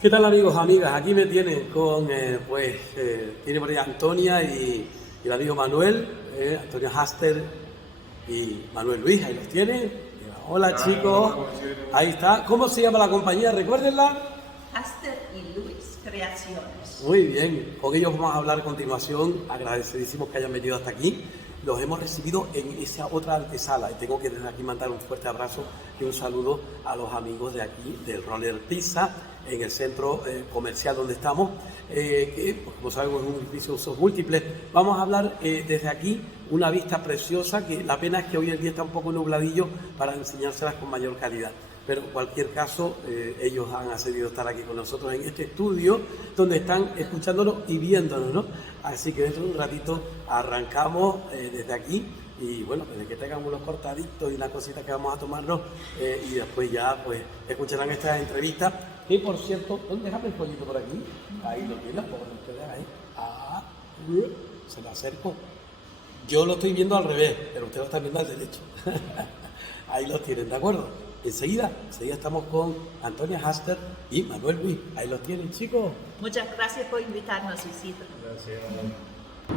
¿Qué tal amigos, amigas? Aquí me tienen con, tiene por ahí Antonia y el amigo Manuel, Antonio Haster y Manuel Luis, ahí los tienen. Hola chicos, ahí está. ¿Cómo se llama la compañía? Recuérdenla. Haster y Luis Creaciones. Muy bien, con ellos vamos a hablar a continuación, agradecidísimos que hayan venido hasta aquí. Los hemos recibido en esa otra antesala y tengo que desde aquí mandar un fuerte abrazo y un saludo a los amigos de aquí del Roller Pizza en el centro comercial donde estamos, que pues, como sabemos es un edificio de usos múltiples. Vamos a hablar desde aquí, una vista preciosa, que la pena es que hoy en día está un poco nubladillo para enseñárselas con mayor calidad. Pero en cualquier caso, ellos han accedido a estar aquí con nosotros en este estudio, donde están escuchándonos y viéndonos, ¿no? Así que dentro de un ratito arrancamos desde aquí y bueno, desde que tengamos unos cortaditos y una cosita que vamos a tomarnos y después ya pues escucharán esta entrevista. Y por cierto, ¿dónde dejan el pollito por aquí? Ahí lo tienen, por ustedes ahí. Ah, se lo acerco. Yo lo estoy viendo al revés, pero usted lo está viendo al derecho. Ahí los tienen, ¿de acuerdo? Enseguida estamos con Antonia Haster y Manuel Luis. Ahí los tienen, chicos. Muchas gracias por invitarnos, Isidro. Gracias.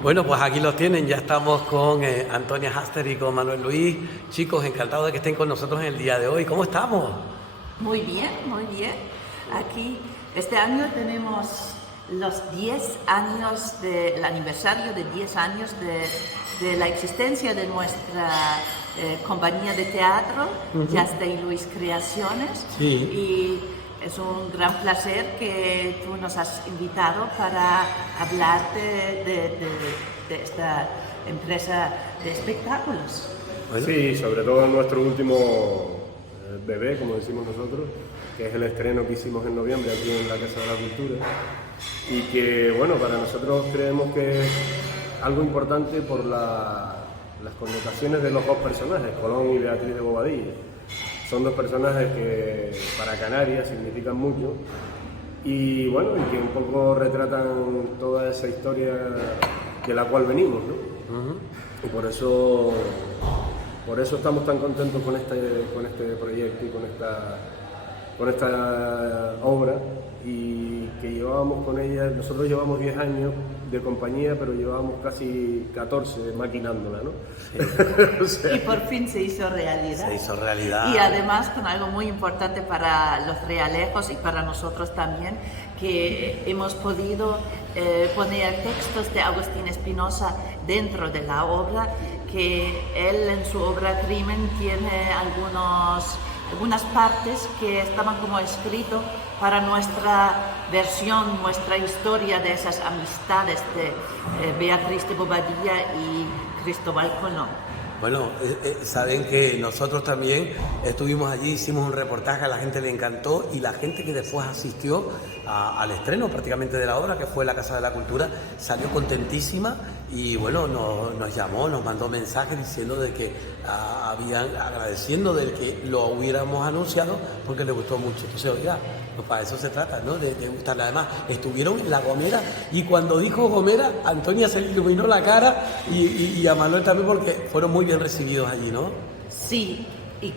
Bueno, pues aquí los tienen. Ya estamos con Antonia Haster y con Manuel Luis. Chicos, encantados de que estén con nosotros en el día de hoy. ¿Cómo estamos? Muy bien, muy bien. Aquí, este año tenemos los 10 años, el aniversario de 10 años de la existencia de nuestra compañía de teatro, Haster y Luis Creaciones. Sí. Y es un gran placer que tú nos has invitado para hablar de esta empresa de espectáculos. Bueno. Sí, sobre todo en nuestro último bebé, como decimos nosotros, que es el estreno que hicimos en noviembre aquí en la Casa de la Cultura, y que, bueno, para nosotros creemos que es algo importante por las connotaciones de los dos personajes, Colón y Beatriz de Bobadilla. Son dos personajes que para Canarias significan mucho y, bueno, y que un poco retratan toda esa historia de la cual venimos, ¿no? Y por eso estamos tan contentos con este proyecto y con esta obra, y que llevábamos con ella, nosotros llevamos 10 años de compañía, pero llevábamos casi 14 maquinándola, ¿no? Sí. O sea, y por fin se hizo realidad. Se hizo realidad. Y además con algo muy importante para los realejos y para nosotros también, que hemos podido poner textos de Agustín Espinosa dentro de la obra, que él en su obra Crimen tiene algunas partes que estaban como escrito para nuestra versión, nuestra historia de esas amistades de Beatriz de Bobadilla y Cristóbal Colón. Bueno, saben que nosotros también estuvimos allí, hicimos un reportaje, a la gente le encantó y la gente que después asistió al estreno prácticamente de la obra, que fue la Casa de la Cultura, salió contentísima y bueno, nos llamó, nos mandó mensajes diciendo de que agradeciendo de que lo hubiéramos anunciado porque le gustó mucho. Entonces, oiga, pues para eso se trata, ¿no? De gustarle. Además, estuvieron en La Gomera y cuando dijo Gomera, a Antonia se le iluminó la cara y a Manuel también, porque fueron muy bien recibidos allí, ¿no? Sí, y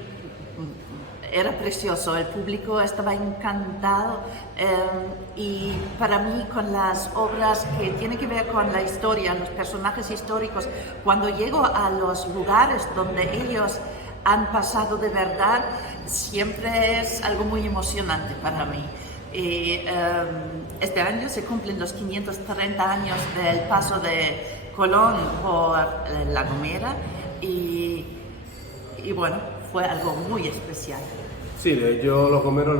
era precioso, el público estaba encantado y para mí con las obras que tienen que ver con la historia, los personajes históricos, cuando llego a los lugares donde ellos han pasado de verdad, siempre es algo muy emocionante para mí. Este año se cumplen los 530 años del paso de Colón por La Gomera y bueno, fue algo muy especial. Sí, de hecho los gomeros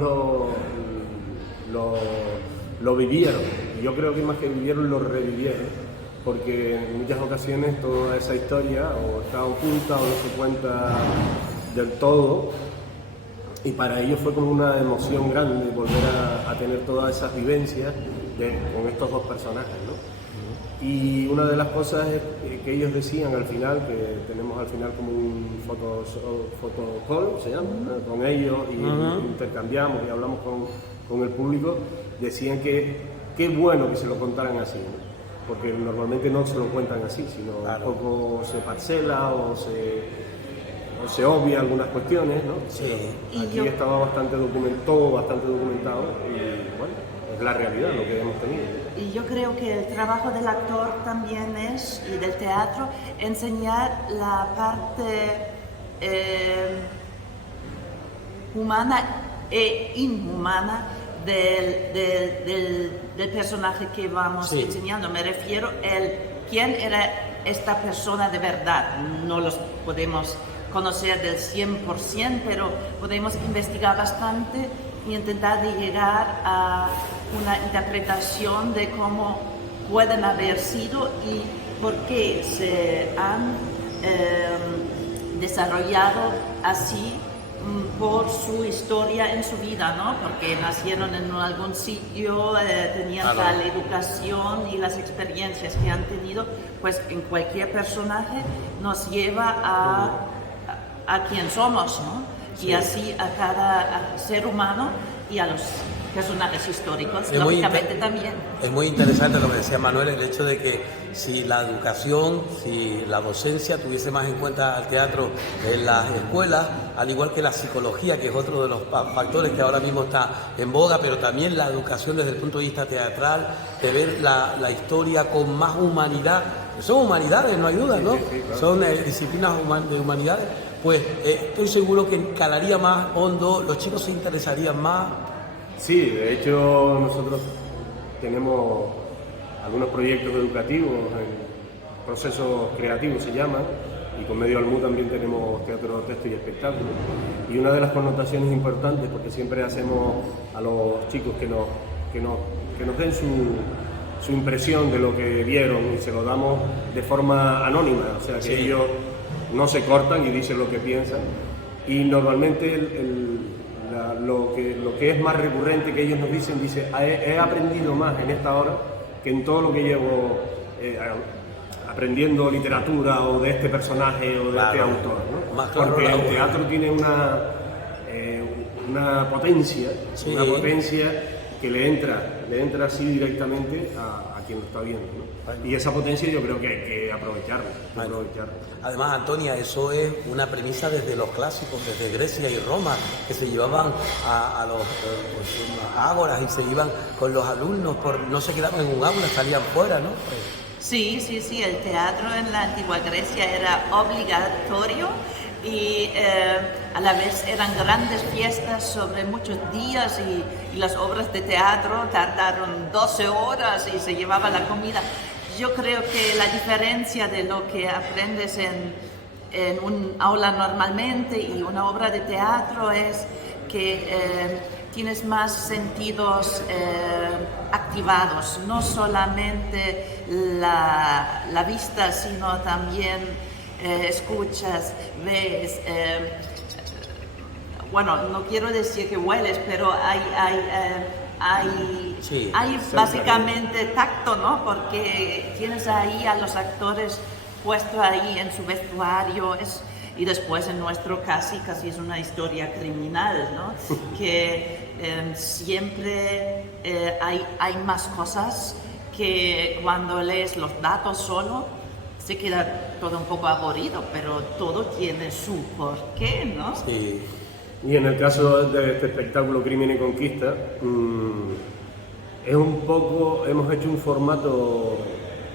lo vivieron, y yo creo que más que vivieron lo revivieron, porque en muchas ocasiones toda esa historia o está oculta o no se cuenta del todo, y para ellos fue como una emoción grande volver a tener todas esas vivencias con estos dos personajes, ¿no? Y una de las cosas que ellos decían al final, que tenemos al final como un fotocall, se llama, con ellos, y intercambiamos y hablamos con el público, decían que qué bueno que se lo contaran así, ¿no? Porque normalmente no se lo cuentan así, sino claro, un poco se parcela o se obvia algunas cuestiones, ¿no? Sí. Aquí estaba bastante documentado y bueno, la realidad, lo que hemos tenido. Y yo creo que el trabajo del actor también es, y del teatro, enseñar la parte humana e inhumana del personaje que vamos enseñando. Me refiero a quién era esta persona de verdad. No los podemos conocer del 100%, pero podemos investigar bastante y intentar de llegar a una interpretación de cómo pueden haber sido y por qué se han desarrollado así por su historia en su vida, ¿no? Porque nacieron en algún sitio, tenían tal educación y las experiencias que han tenido, pues en cualquier personaje nos lleva a quien somos, ¿no? Y así a cada ser humano y a los personajes históricos, lógicamente también. Es muy interesante lo que decía Manuel, el hecho de que si la educación, si la docencia tuviese más en cuenta al teatro en las escuelas, al igual que la psicología, que es otro de los factores que ahora mismo está en boga, pero también la educación desde el punto de vista teatral, de ver la historia con más humanidad. Son humanidades, no hay duda, ¿no? Sí, claro. Son disciplinas de humanidades. Pues estoy seguro que calaría más hondo, los chicos se interesarían más. Sí, de hecho nosotros tenemos algunos proyectos educativos, en procesos creativos se llaman, y con Medio Almú también tenemos teatro, texto y espectáculo. Y una de las connotaciones importantes, porque siempre hacemos a los chicos que nos den su impresión de lo que vieron, y se lo damos de forma anónima, o sea que ellos no se cortan y dicen lo que piensan, y normalmente lo que es más recurrente que ellos nos dicen, he aprendido más en esta hora que en todo lo que llevo aprendiendo literatura o de este personaje o de este autor, ¿no? Porque el teatro tiene una potencia, una potencia que le entra así directamente a quien lo está viendo, ¿no? Y esa potencia yo creo que hay que aprovecharla. Además, Antonia, eso es una premisa desde los clásicos, desde Grecia y Roma, que se llevaban a los ágoras y se iban con los alumnos, no se quedaban en un aula, salían fuera, ¿no? Sí, el teatro en la antigua Grecia era obligatorio y a la vez eran grandes fiestas sobre muchos días y las obras de teatro tardaron 12 horas y se llevaba la comida. Yo creo que la diferencia de lo que aprendes en un aula normalmente y una obra de teatro es que tienes más sentidos activados, no solamente la vista, sino también escuchas, ves, bueno, no quiero decir que hueles, pero hay básicamente tacto, ¿no? Porque tienes ahí a los actores puestos ahí en su vestuario, y después en nuestro casi es una historia criminal, ¿no? Que siempre hay más cosas que cuando lees los datos solo se queda todo un poco aburrido, pero todo tiene su porqué, ¿no? Sí. Y en el caso de este espectáculo Crimen y Conquista, es un poco, hemos hecho un formato,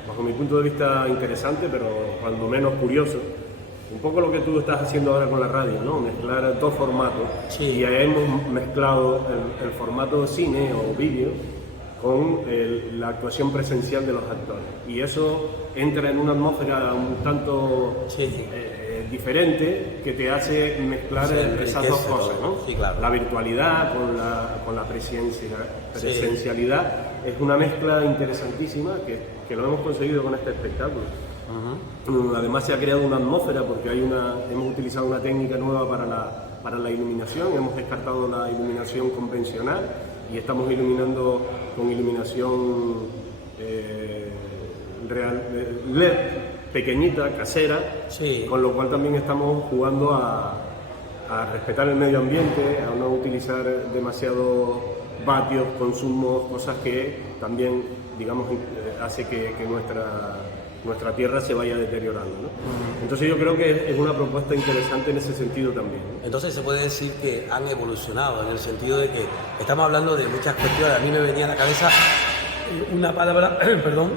bajo mi punto de vista, interesante, pero cuando menos curioso. Un poco lo que tú estás haciendo ahora con la radio, ¿no? Mezclar dos formatos. Sí. Y hemos mezclado el formato de cine o vídeo con la actuación presencial de los actores. Y eso entra en una atmósfera un tanto diferente que te hace mezclar esas dos cosas, ¿no? Sí, claro. La virtualidad con la presencialidad es una mezcla interesantísima que lo hemos conseguido con este espectáculo. Además se ha creado una atmósfera porque hemos utilizado una técnica nueva para la iluminación, hemos descartado la iluminación convencional y estamos iluminando con iluminación LED pequeñita, casera, con lo cual también estamos jugando a respetar el medio ambiente, a no utilizar demasiado vatios, consumos, cosas que también, digamos, hace que nuestra tierra se vaya deteriorando, ¿no? Entonces yo creo que es una propuesta interesante en ese sentido también, ¿no? Entonces se puede decir que han evolucionado en el sentido de que estamos hablando de muchas cuestiones. A mí me venía a la cabeza una palabra, perdón,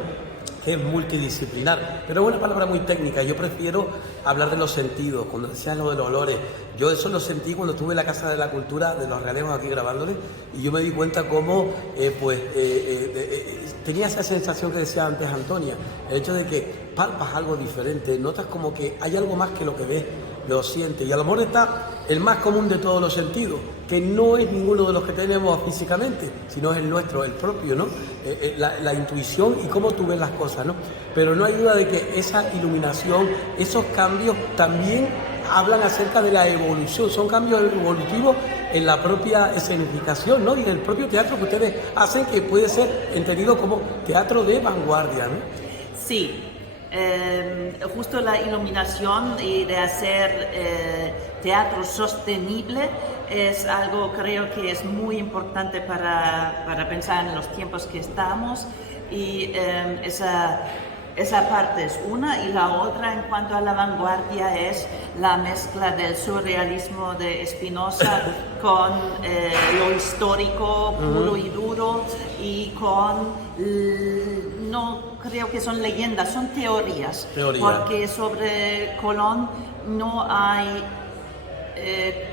que es multidisciplinar, pero es una palabra muy técnica. Yo prefiero hablar de los sentidos. Cuando decías lo de los olores, yo eso lo sentí cuando estuve en la Casa de la Cultura de los Realejos aquí grabándole, y yo me di cuenta cómo tenía esa sensación que decía antes Antonia, el hecho de que palpas algo diferente, notas como que hay algo más que lo que ves, lo sientes, y a lo mejor está el más común de todos los sentidos, que no es ninguno de los que tenemos físicamente, sino es el nuestro, el propio, ¿no? La intuición y cómo tú ves las cosas, ¿no? Pero no hay duda de que esa iluminación, esos cambios también hablan acerca de la evolución, son cambios evolutivos en la propia escenificación, ¿no? Y en el propio teatro que ustedes hacen, que puede ser entendido como teatro de vanguardia, ¿no? Sí. Justo la iluminación y de hacer teatro sostenible es algo, creo que es muy importante para pensar en los tiempos que estamos, y esa parte es una, y la otra en cuanto a la vanguardia es la mezcla del surrealismo de Spinoza con lo histórico puro y duro, y con no creo que son leyendas, son teorías. Porque sobre Colón no hay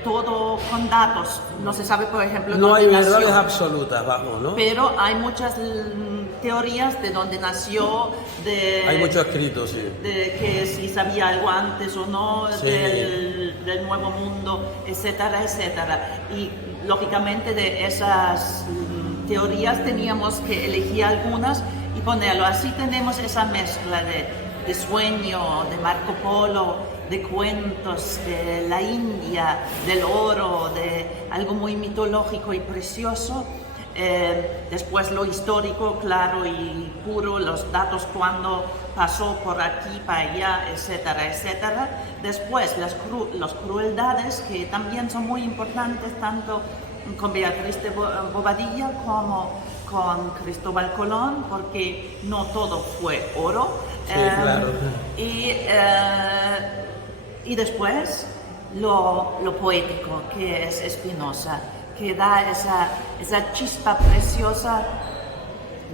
todo con datos, no se sabe, por ejemplo, no hay dónde verdades nació, absolutas, vamos, ¿no? pero hay muchas teorías de dónde nació, hay mucho escrito, sí, de que si sabía algo antes o no, sí, del nuevo mundo, etcétera, etcétera. Y lógicamente de esas teorías teníamos que elegir algunas y ponerlo. Así tenemos esa mezcla de sueño, de Marco Polo, de cuentos, de la India, del oro, de algo muy mitológico y precioso. Después lo histórico, claro y puro, los datos cuando pasó por aquí, para allá, etcétera, etcétera. Después las crueldades, que también son muy importantes, tanto con Beatriz de Bobadilla como con Cristóbal Colón, porque no todo fue oro. Sí, claro. Y después lo poético, que es Spinoza, que da esa chispa preciosa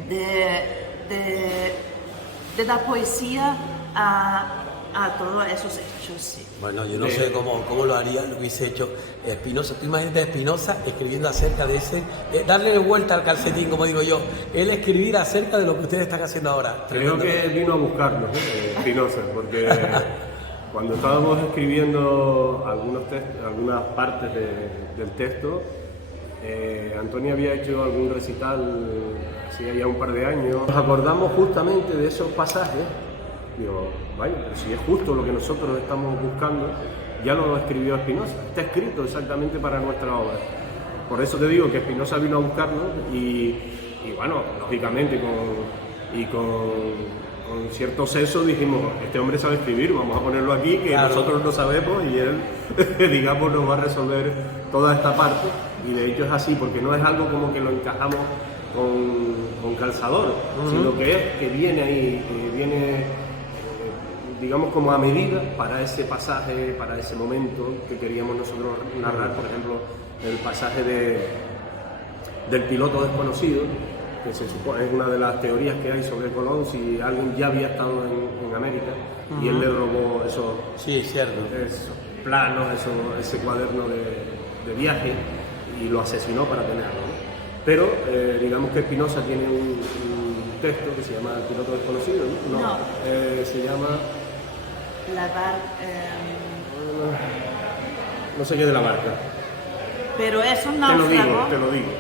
de la poesía a todos esos hechos. Sí. Bueno, yo no sé cómo lo haría, lo hubiese hecho Spinoza. Tú imagínate a Spinoza escribiendo acerca de ese, darle vuelta al calcetín, como digo yo, él escribir acerca de lo que ustedes están haciendo ahora. Creo que vino a buscarnos, Spinoza, porque cuando estábamos escribiendo algunas partes del texto, Antonia había hecho algún recital hacía ya un par de años. Nos acordamos justamente de esos pasajes. Digo, vaya, pero si es justo lo que nosotros estamos buscando, ya lo escribió Spinoza, está escrito exactamente para nuestra obra. Por eso te digo que Spinoza vino a buscarnos y bueno, lógicamente con cierto seso dijimos, este hombre sabe escribir, vamos a ponerlo aquí, que claro, nosotros lo sabemos, y él, digamos, nos va a resolver toda esta parte. Y de hecho es así, porque no es algo como que lo encajamos con calzador, sino que viene ahí, que viene, digamos, como a medida para ese pasaje, para ese momento que queríamos nosotros narrar. Por ejemplo, el pasaje del piloto desconocido, que se supone es una de las teorías que hay sobre Colón, si alguien ya había estado en América y él le robó esos, esos planos, ese cuaderno de viaje, y lo asesinó para tenerlo, ¿no? Pero digamos que Spinoza tiene un texto que se llama El piloto desconocido, ¿no? No. Se llama... no sé qué de la barca. Pero es un náufrago. Te lo digo.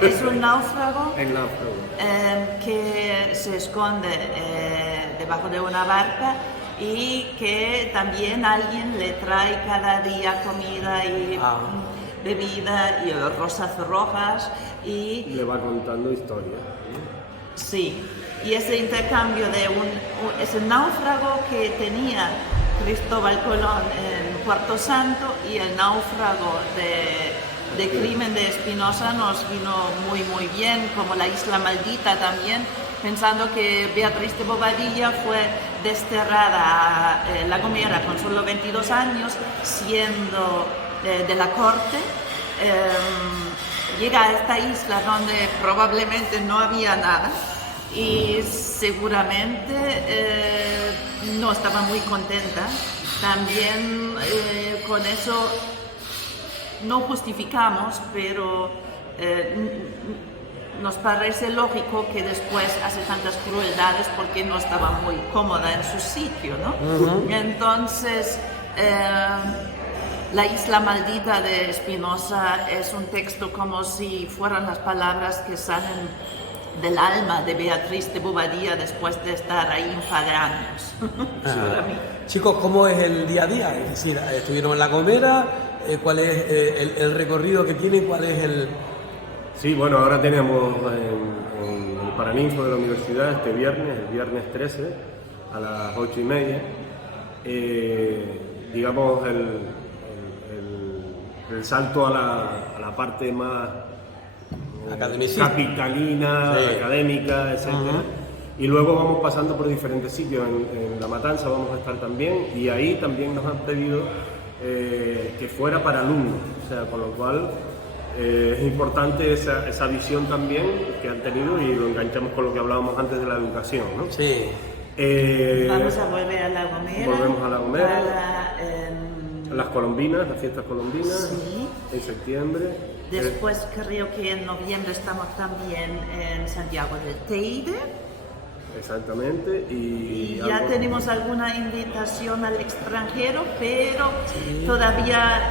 Es un náufrago, El náufrago. Que se esconde debajo de una barca, y que también alguien le trae cada día comida y bebida y rosas rojas, y le va contando historias. Sí, y ese intercambio de ese náufrago que tenía Cristóbal Colón en Puerto Santo y el náufrago de crimen de Spinoza nos vino muy muy bien, como la Isla Maldita también, pensando que Beatriz de Bobadilla fue desterrada a La Gomera con solo 22 años, siendo de la corte. Llega a esta isla donde probablemente no había nada y seguramente no estaba muy contenta. También con eso no justificamos, pero nos parece lógico que después hace tantas crueldades porque no estaba muy cómoda en su sitio, ¿no? Entonces, La Isla Maldita de Spinoza es un texto como si fueran las palabras que salen del alma de Beatriz de Bobadilla después de estar ahí un par de años. Chicos, ¿cómo es el día a día? Es decir, estuvieron en La Gomera, ¿cuál es el recorrido que tienen? ¿Cuál es el...? Sí, bueno, ahora tenemos en el Paraninfo de la universidad el viernes 13, a las 8:30, digamos el salto a la parte más capitalina, sí, académica, etc. Y luego vamos pasando por diferentes sitios. En La Matanza vamos a estar también, y ahí también nos han pedido que fuera para alumnos, o sea, con lo cual es importante esa visión también que han tenido, y lo enganchamos con lo que hablábamos antes de la educación, ¿no? Sí. Vamos a volver a La Gomera. Volvemos a La Gomera. Las colombinas, las fiestas colombinas, sí, en septiembre. Después creo que en noviembre estamos también en Santiago del Teide. Exactamente. Y ya tenemos alguna invitación al extranjero, pero sí, todavía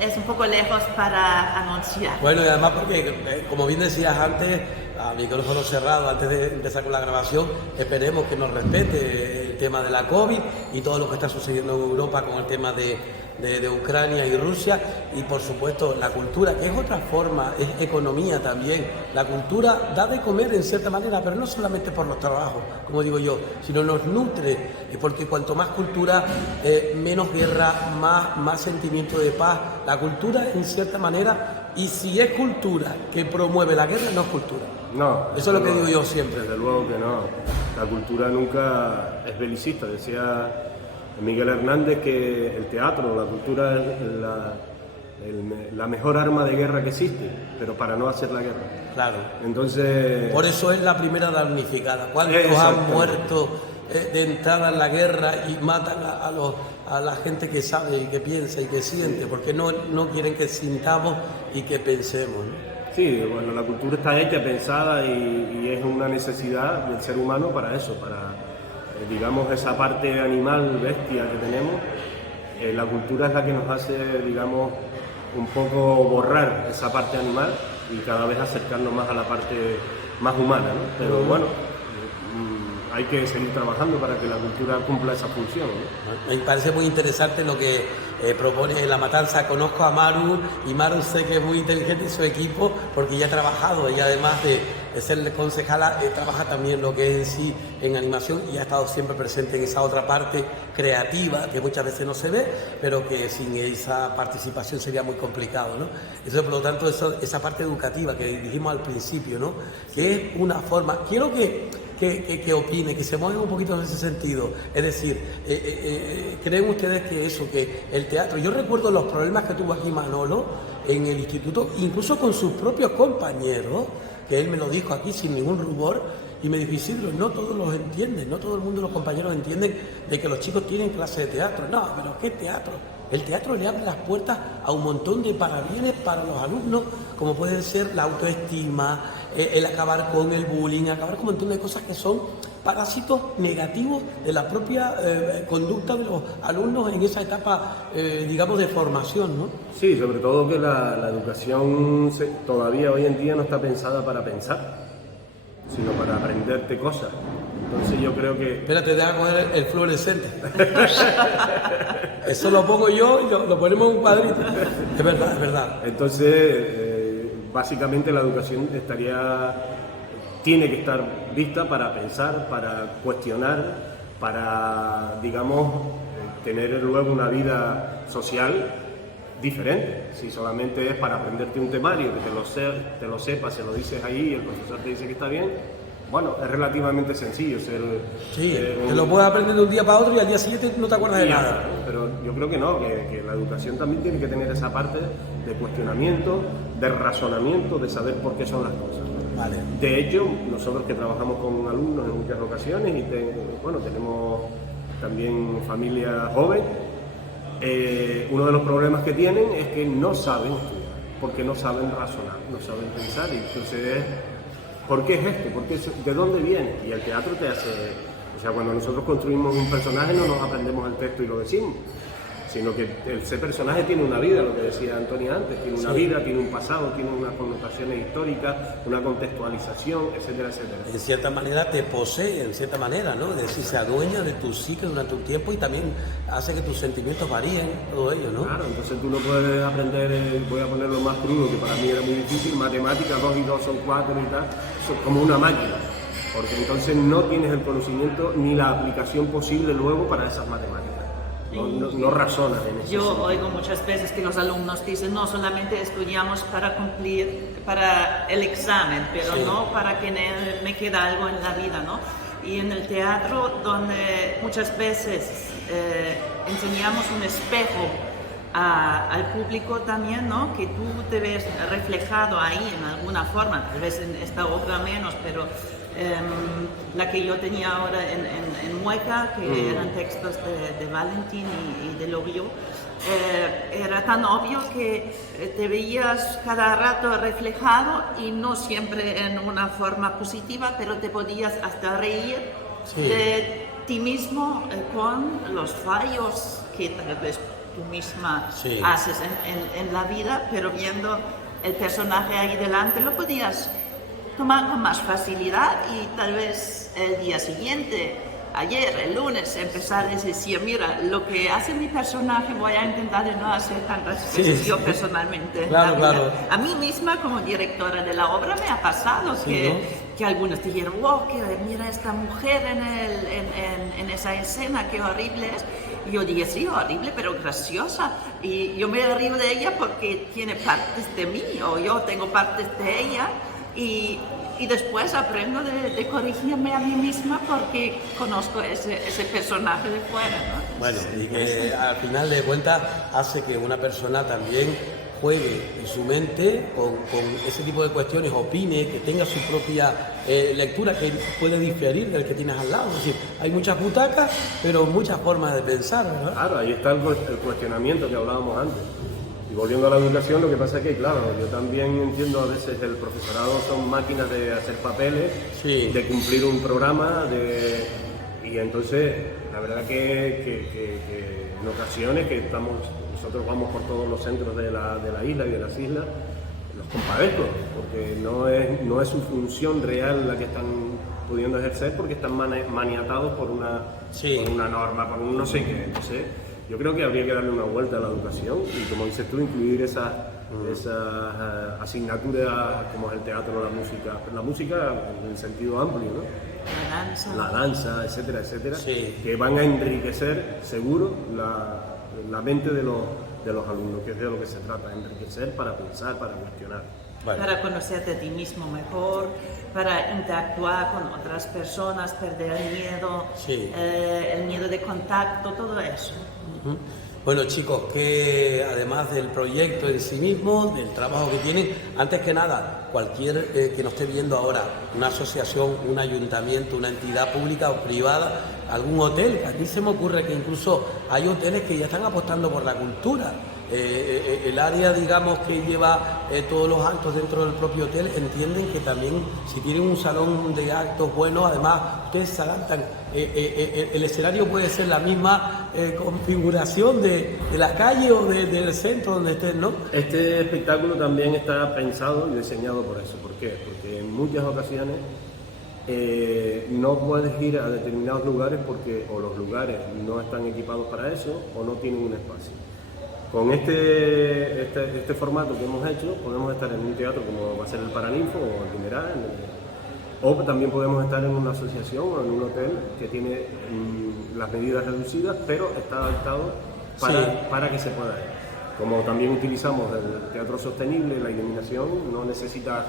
es un poco lejos para anunciar. Bueno, y además porque, como bien decías antes, a micrófono cerrado, antes de empezar con la grabación, esperemos que nos respete el tema de la COVID y todo lo que está sucediendo en Europa con el tema de Ucrania y Rusia, y por supuesto la cultura, que es otra forma, es economía también. La cultura da de comer en cierta manera, pero no solamente por los trabajos, como digo yo, sino nos nutre, porque cuanto más cultura, menos guerra, más sentimiento de paz. La cultura en cierta manera, y si es cultura que promueve la guerra, no es cultura. No, eso es lo que digo yo siempre. Desde luego que no. La cultura nunca es belicista. Decía Miguel Hernández que el teatro, la cultura es la mejor arma de guerra que existe, pero para no hacer la guerra. Claro. Entonces, por eso es la primera damnificada. ¿Cuántos han muerto de entrada en la guerra y matan a la gente que sabe y que piensa y que siente? Porque no quieren que sintamos y que pensemos, ¿no? Sí, bueno, la cultura está hecha, pensada, y es una necesidad del ser humano para eso, para, digamos, esa parte animal, bestia que tenemos. La cultura es la que nos hace, digamos, un poco borrar esa parte animal y cada vez acercarnos más a la parte más humana, ¿no? Pero bueno, hay que seguir trabajando para que la cultura cumpla esa función, ¿no? Me parece muy interesante lo que propone La Matanza. Conozco a Maru, y Maru sé que es muy inteligente y su equipo, porque ya ha trabajado, y además de ser concejala, trabaja también lo que es en sí en animación, y ha estado siempre presente en esa otra parte creativa que muchas veces no se ve, pero que sin esa participación sería muy complicado, ¿no? Entonces, por lo tanto, esa parte educativa que dijimos al principio, ¿no? Que es una forma. Quiero que opine, que se muevan un poquito en ese sentido. Es decir, ¿creen ustedes que el teatro? Yo recuerdo los problemas que tuvo aquí Manolo en el instituto, incluso con sus propios compañeros, que él me lo dijo aquí sin ningún rubor, y me dijo: Isidro, no todos los entienden, no todo el mundo, los compañeros entienden de que los chicos tienen clase de teatro. No, pero ¿qué teatro? El teatro le abre las puertas a un montón de parabienes para los alumnos, como pueden ser la autoestima, el acabar con el bullying, acabar con un montón de cosas que son parásitos negativos de la propia conducta de los alumnos en esa etapa, digamos, de formación, ¿no? Sí, sobre todo que la educación todavía hoy en día no está pensada para pensar, sino para aprenderte cosas. Entonces yo creo que... Espérate, déjame coger el fluorescente. Eso lo pongo yo y lo ponemos en un cuadrito. Es verdad, es verdad. Entonces, básicamente la educación tiene que estar lista para pensar, para cuestionar, para, digamos, tener luego una vida social diferente. Si solamente es para aprenderte un temario, que te lo sepas, se lo dices ahí y el profesor te dice que está bien, bueno, es relativamente sencillo ser... Sí, te lo puedes aprender de un día para otro y al día siguiente no te acuerdas de nada. Pero yo creo que no, que la educación también tiene que tener esa parte de cuestionamiento, de razonamiento, de saber por qué son las cosas. Vale. De hecho, nosotros que trabajamos con alumnos en muchas ocasiones y bueno, tenemos también familia joven, uno de los problemas que tienen es que no saben estudiar, porque no saben razonar, no saben pensar, y entonces ¿por qué es esto? ¿De dónde viene? Y el teatro te hace... O sea, cuando nosotros construimos un personaje no nos aprendemos el texto y lo decimos, sino que ese personaje tiene una vida, lo que decía Antonia antes, tiene una vida, tiene un pasado, tiene unas connotaciones históricas, una contextualización, etcétera, etcétera. En cierta manera te posee, en cierta manera, ¿no? Es decir, se adueña de tu psique durante un tiempo y también hace que tus sentimientos varíen, todo ello, ¿no? Claro, entonces tú no puedes aprender, voy a ponerlo más crudo, que para mí era muy difícil, matemáticas, 2 y 2 son 4 y tal, son como una máquina, porque entonces no tienes el conocimiento ni la aplicación posible luego para esas matemáticas. No razonas en eso. Yo oigo muchas veces que los alumnos dicen, no, solamente estudiamos para cumplir, para el examen, pero no para que me quede algo en la vida, ¿no? Y en el teatro, donde muchas veces enseñamos un espejo al público también, ¿no? Que tú te ves reflejado ahí en alguna forma, tal vez en esta obra menos, pero la que yo tenía ahora en Mueca, que eran textos de Valentín y de Loriot, era tan obvio que te veías cada rato reflejado y no siempre en una forma positiva, pero te podías hasta reír de ti mismo con los fallos que tal vez tú misma haces en la vida, pero viendo el personaje ahí delante lo podías tomar con más facilidad y tal vez el día siguiente, ayer, el lunes, empezar a decir, mira, lo que hace mi personaje voy a intentar de no hacer tantas veces yo personalmente. Claro. A mí misma, como directora de la obra, me ha pasado que algunos dijeron, wow, que mira esta mujer en esa escena, qué horrible es. Y yo dije, sí, horrible, pero graciosa. Y yo me río de ella porque tiene partes de mí, o yo tengo partes de ella. Y después aprendo de corregirme a mí misma porque conozco ese personaje de fuera, ¿no? Bueno, y que al final de cuentas hace que una persona también juegue en su mente con ese tipo de cuestiones, opine, que tenga su propia lectura que puede diferir del que tienes al lado. Es decir, hay muchas butacas, pero muchas formas de pensar, ¿verdad? Claro, ahí está el cuestionamiento que hablábamos antes. Y volviendo a la educación, lo que pasa es que, claro, yo también entiendo a veces el profesorado son máquinas de hacer papeles, de cumplir un programa, y entonces, la verdad que en ocasiones que nosotros vamos por todos los centros de la isla y de las islas, los compadezco, porque no es su función real la que están pudiendo ejercer, porque están maniatados por una norma, por un no sé qué. Entonces, yo creo que habría que darle una vuelta a la educación y, como dices tú, incluir esas asignaturas como es el teatro, la música en el sentido amplio, ¿no? La danza, etcétera, que van a enriquecer, seguro, la mente de los alumnos, que es de lo que se trata, enriquecer para pensar, para cuestionar. Vale. Para conocerte a ti mismo mejor, para interactuar con otras personas, perder el miedo de contacto, todo eso. Bueno, chicos, que además del proyecto en sí mismo, del trabajo que tienen, antes que nada, cualquier que nos esté viendo ahora, una asociación, un ayuntamiento, una entidad pública o privada, algún hotel, a mí se me ocurre que incluso hay hoteles que ya están apostando por la cultura. El área, digamos, que lleva todos los actos dentro del propio hotel, entienden que también si tienen un salón de actos bueno, además ustedes se adaptan, el escenario puede ser la misma configuración de la calle o del centro donde estén, ¿no? Este espectáculo también está pensado y diseñado por eso. ¿Por qué? Porque en muchas ocasiones no puedes ir a determinados lugares porque o los lugares no están equipados para eso o no tienen un espacio. Con este formato que hemos hecho, podemos estar en un teatro como va a ser el Paraninfo o el Mineral, o también podemos estar en una asociación o en un hotel que tiene las medidas reducidas, pero está adaptado para que se pueda ir. como también utilizamos el teatro sostenible, la iluminación no necesita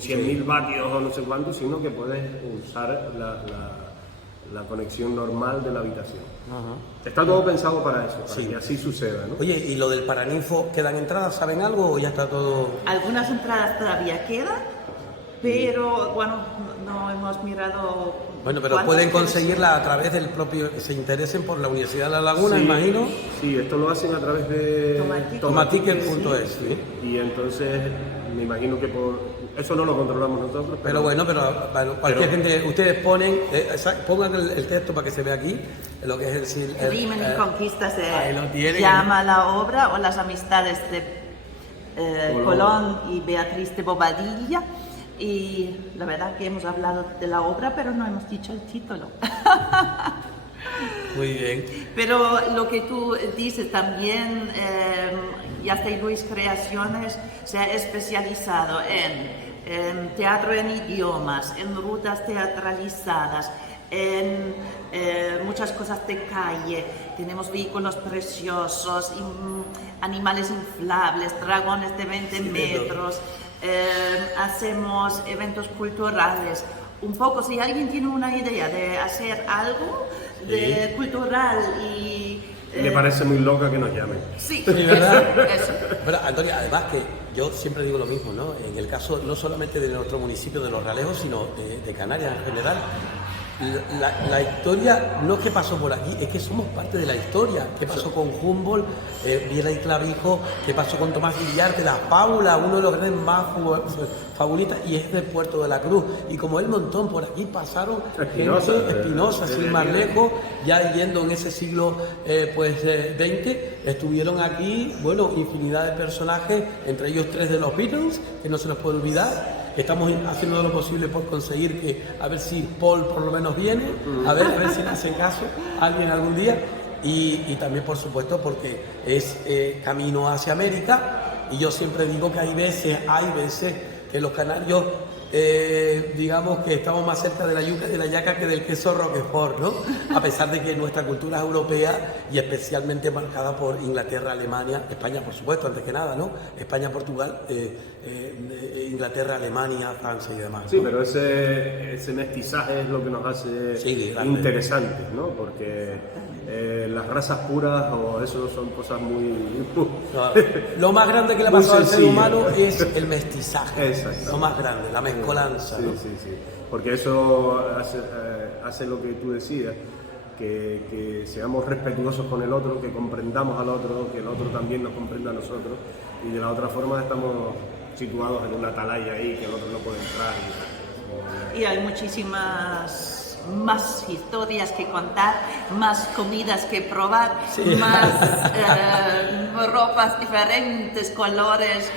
100.000 vatios o no sé cuánto, sino que puedes usar la conexión normal de la habitación. Está todo pensado para eso, para que así suceda, ¿no? Oye, ¿y lo del Paraninfo, quedan entradas, saben algo o ya está todo...? Algunas entradas todavía quedan, pero bueno, no hemos mirado... Bueno, pero pueden conseguirla a través del propio, que se interesen por la Universidad de La Laguna, imagino. Sí, esto lo hacen a través de Tomaticket.es. Sí. Y entonces me imagino que eso no lo controlamos nosotros. Pero bueno, cualquier gente, ustedes pongan el texto para que se vea aquí, lo que es el Crimen y Conquista se llama la obra, o las amistades de Colón y Beatriz de Bobadilla. Y la verdad que hemos hablado de la obra, pero no hemos dicho el título. Muy bien. Pero lo que tú dices también, Yasta y Luis Creaciones se ha especializado en teatro en idiomas, en rutas teatralizadas, en muchas cosas de calle. Tenemos vehículos preciosos, animales inflables, dragones de 20 metros. Hacemos eventos culturales. Un poco, si alguien tiene una idea de hacer algo de cultural y... Me parece muy loca que nos llamen. Sí, ¿verdad? Eso. Pero, Antonio, además que yo siempre digo lo mismo, ¿no? En el caso no solamente de nuestro municipio de Los Realejos, sino de Canarias en general, la historia no es que pasó por aquí, es que somos parte de la historia. ¿Qué pasó con Humboldt, Viera y Clavijo? ¿Qué pasó con Tomás Guillarte, la fábula, uno de los grandes más fabulistas, y es del Puerto de la Cruz? Y como el montón, por aquí pasaron Espinosa, sin más lejos, ya yendo en ese siglo XX, estuvieron aquí, bueno, infinidad de personajes, entre ellos 3 de los Beatles, que no se nos puede olvidar. Estamos haciendo lo posible por conseguir que, a ver si Paul por lo menos viene, a ver si le hacen caso a alguien algún día. Y también, por supuesto, porque es camino hacia América, y yo siempre digo que hay veces que los canarios, digamos que estamos más cerca de la yuca y de la yaca que del queso Roquefort, ¿no? A pesar de que nuestra cultura es europea y especialmente marcada por Inglaterra, Alemania, España, por supuesto, antes que nada, ¿no? España, Portugal, Inglaterra, Alemania, Francia y demás, ¿no? Sí, pero ese mestizaje es lo que nos hace interesantes, ¿no? Porque las razas puras o eso son cosas muy... Lo más grande que le ha pasado al ser humano es el mestizaje. Exacto. Lo más grande, la mezcolanza, ¿no? Sí. Porque eso hace lo que tú decías, que seamos respetuosos con el otro, que comprendamos al otro, que el otro también nos comprenda a nosotros, y de la otra forma estamos situados en una atalaya ahí que el otro no puede entrar. Y hay muchísimas más historias que contar, más comidas que probar, más ropas diferentes, colores,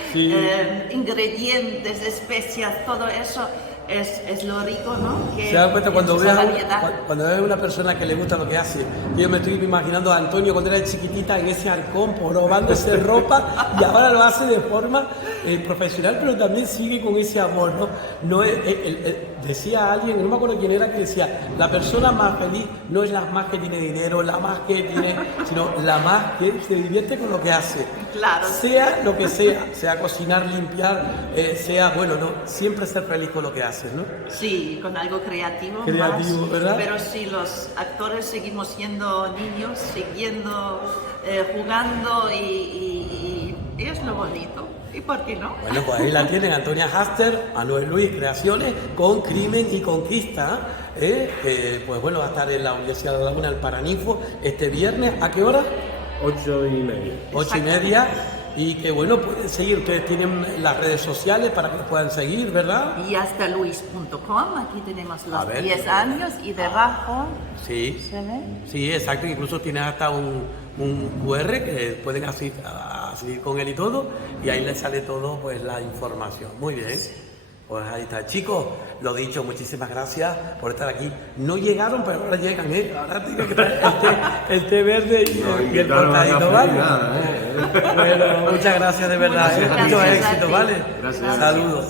ingredientes, especias, todo eso es lo rico, ¿no? Que se da cuenta cuando ves a una persona que le gusta lo que hace. Yo me estoy imaginando a Antonio cuando era chiquitita en ese arcón probándose ropa, y ahora lo hace de forma profesional, pero también sigue con ese amor, ¿no? Decía alguien, no me acuerdo quién era, que decía: la persona más feliz no es la más que tiene dinero, la más que tiene, sino la más que se divierte con lo que hace. Claro. Sea lo que sea cocinar, limpiar, siempre ser feliz con lo que haces, ¿no? Sí, con algo creativo más, ¿verdad? Pero sí, los actores seguimos siendo niños, siguiendo jugando y es lo bonito. ¿Y por qué no? Bueno, pues ahí la tienen, Antonia Haster, Manuel Luis Creaciones, con Crimen y Conquista, pues bueno, va a estar en la Universidad de La Laguna, el Paraninfo, este viernes. ¿A qué hora? 8:30. 8:30. Y que bueno, pueden seguir, ustedes tienen las redes sociales para que puedan seguir, ¿verdad? yastaluis.com, aquí tenemos los 10 años y debajo... Sí, ¿se ve? Sí, exacto, incluso tiene hasta un QR que pueden así con él y todo, y ahí les sale todo, pues, la información. Muy bien, pues ahí está. Chicos, lo dicho, muchísimas gracias por estar aquí. No llegaron, pero ahora llegan, ¿eh? Ahora tienen que traer el té verde y el cortadito, ¿vale? Bueno, muchas gracias de verdad, mucho éxito, ¿vale? Gracias. Saludos.